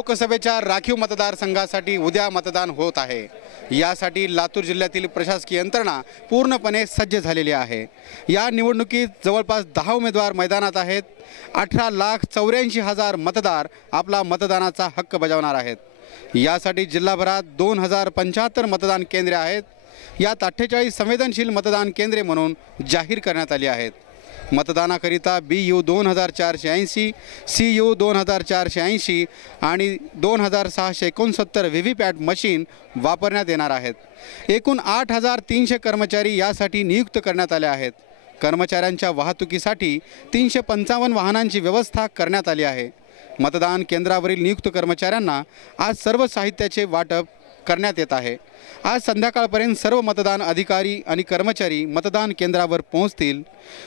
लोकसभेच्या राखीव मतदारसंघासाठी उद्या मतदान होत आहे। यासाठी लातूर जिल्ह्यातील प्रशासकीय यंत्रणा पूर्णपणे सज्ज झालेली आहे। या निवडणुकीत जवळपास 10 उमेदवार मैदानात आहेत। 18,84,000 मतदार आपला मतदानाचा हक्क बजावणार आहेत। यासाठी जिल्हाभरात 2075 मतदान केंद्रे आहेत। यात 48 संवेदनशील मतदान केंद्रे म्हणून जाहीर करण्यात आली आहेत। मतदानाकरिता BU 2480, CU 2480 आणि 2669 व्हीव्हीपॅट मशीन वापरण्यात येणार आहेत। एकूण 8,300 कर्मचारी यासाठी नियुक्त करण्यात आले आहेत। कर्मचाऱ्यांच्या वाहतुकीसाठी 355 वाहनांची व्यवस्था करण्यात आली आहे। मतदान केंद्रावरील नियुक्त कर्मचाऱ्यांना आज सर्व साहित्याचे वाटप करण्यात येत आहे। आज संध्याकाळपर्यंत सर्व मतदान अधिकारी आणि कर्मचारी मतदान केंद्रावर पोहोचतील।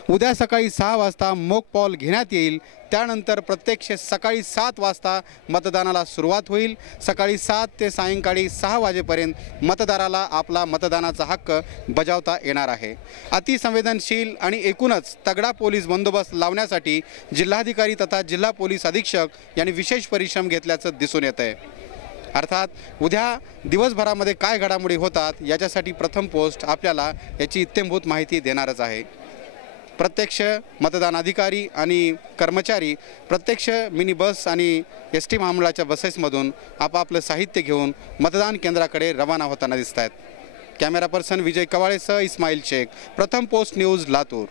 उद्या सकाळी 6 वाजता मॉक पॉल घेण्यात येईल। त्यानंतर प्रत्यक्ष सकाळी 7 वाजता मतदानाला सुरुवात होईल। सकाळी 7 ते सायंकाळी 6 वाजेपर्यंत मतदाराला आपला मतदानाचा हक्क बजावता येणार आहे। अतिसंवेदनशील आणि एकूणच तगडा पोलीस बंदोबस्त लावण्यासाठी जिल्हाधिकारी तथा जिल्हा पोलीस अधीक्षक यांनी विशेष परिश्रम घेतल्याचं दिसून येत आहे। अर्थात उद्या दिवसभरामध्ये काय घडामोडी होतात याच्यासाठी प्रथम पोस्ट आपल्याला याची इत्थंभूत माहिती देणारच आहे। प्रत्यक्ष मतदान अधिकारी आणि कर्मचारी प्रत्यक्ष मिनी बस आणि ST महामंडळाच्या बसेसमधून आपापलं साहित्य घेऊन मतदान केंद्राकडे रवाना होताना दिसत आहेत। कॅमेरा पर्सन विजय कवाळेसह इस्माईल शेख, प्रथम पोस्ट न्यूज, लातूर।